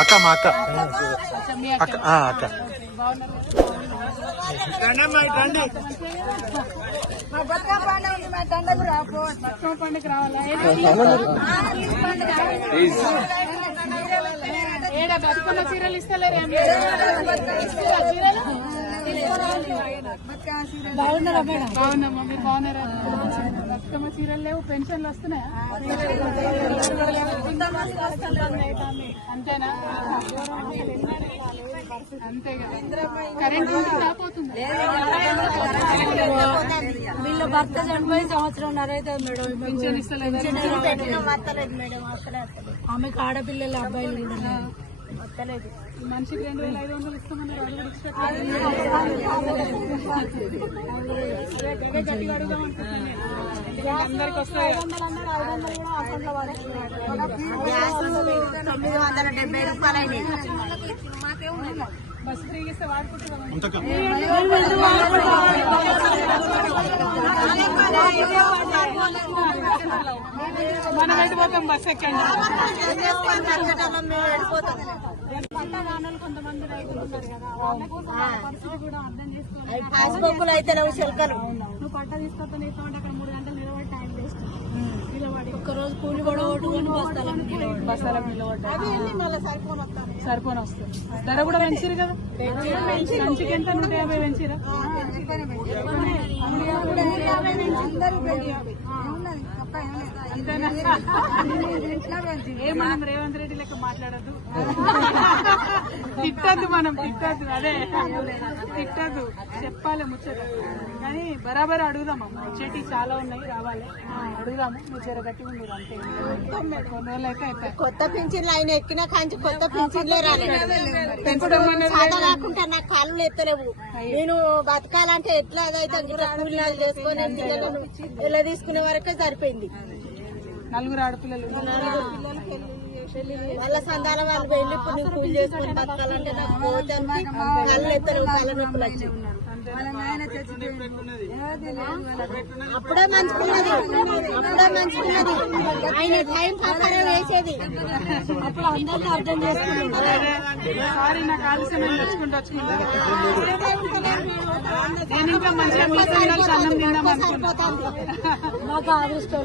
అక్క మా అక్క అక్క అక్క పండుగ రావాలా ఏడా బతుకున్న చీరలు ఇస్తలేరు బాగున్నామ్మా మీరు బాగున్నారా బతుకమ్మ చీరలు లేవు పెన్షన్లు వస్తున్నాయా అంతేనా అంతే కదా కరెంట్ రాపోతుంది వీళ్ళ భర్త చనిపోయి సంవత్సరంన్నర అవుతుంది మేడం పెన్షన్ ఇస్తలేదు ఆమెకు ఆడపిల్లలు అబ్బాయిలు కూడా వస్తలేదు మనిషికి 2500 ఇస్తామన్నారు గట్టిగా అడుగుదాం అనుకుంటున్నాను అందరికి వస్తాయి 970 రూపాయలు బస్ ఫ్రీగా ఇస్తే వాడుకుంటున్నాం మనం వెళ్ళిపోతాం బస్ ఎక్కండి కొంతమంది రైతులు ఉన్నారు కదా వాళ్ళకు పరిస్థితి కూడా అర్థం చేసుకోవాలి అయితే శిల్పలు నువ్వు పట్ట తీసుకొస్తాను ఇస్తామంటే అక్కడ 3 గంటలు నిలబడి టైం వేస్ట్ నిలబడి ఒక్కరోజు కూలి కూడా కొట్టుకొని బస్తాలకు నిలబడ్డాయి సరిపోని వస్తుంది ధర కూడా పెంచారు కదా మంచికి ఎంత 150 పెంచారా ఏ మనం రేవంత్ రెడ్డి లెక్క మాట్లాడద్దు తిట్టద్దు మనం తిట్టద్దు అదే తిట్టద్దు చెప్పాలి ముచ్చట కానీ బరాబర్ అడుగుదామమ్మా వచ్చేటి చాలా ఉన్నాయి రావాలి అడుగుదాము మీరు జర గట్టి ఉండదు అంతే కొన్ని రోజులు అయితే అయిపోయి కొత్త పింఛన్లు ఆయన ఎక్కినా కాంచి కొత్త పింఛన్లే రాకుండా నాకు కాళ్ళు ఎత్తలేవు నేను బతకాలంటే ఎట్లా అదైతే కూలినాలు చేసుకొని పిల్లలను ఎలా తీసుకునే వరకే సరిపోయింది 4 ఆడపిల్లలు వాళ్ళ సంతాన వాళ్ళు వెళ్ళి ఇప్పుడు నేను కూలి చేసుకొని బతకాలంటే నాకు పోతే కళ్ళు ఎత్తలేవు కాళ్ళ నొప్పులు వచ్చి అప్పుడే మంచుకున్నది ఆయన టైం ప్రకారం వేసేది అప్పుడు అందరినీ అర్థం సారీ నాకు ఆలస్యమైన వచ్చుకుంటూ నేను ఇంకా మంచిగా మీ పిల్లలకి అన్నం తిందాం అనుకున్నాను మాకు అదృష్టం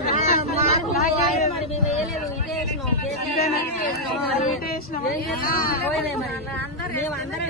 మేమందరం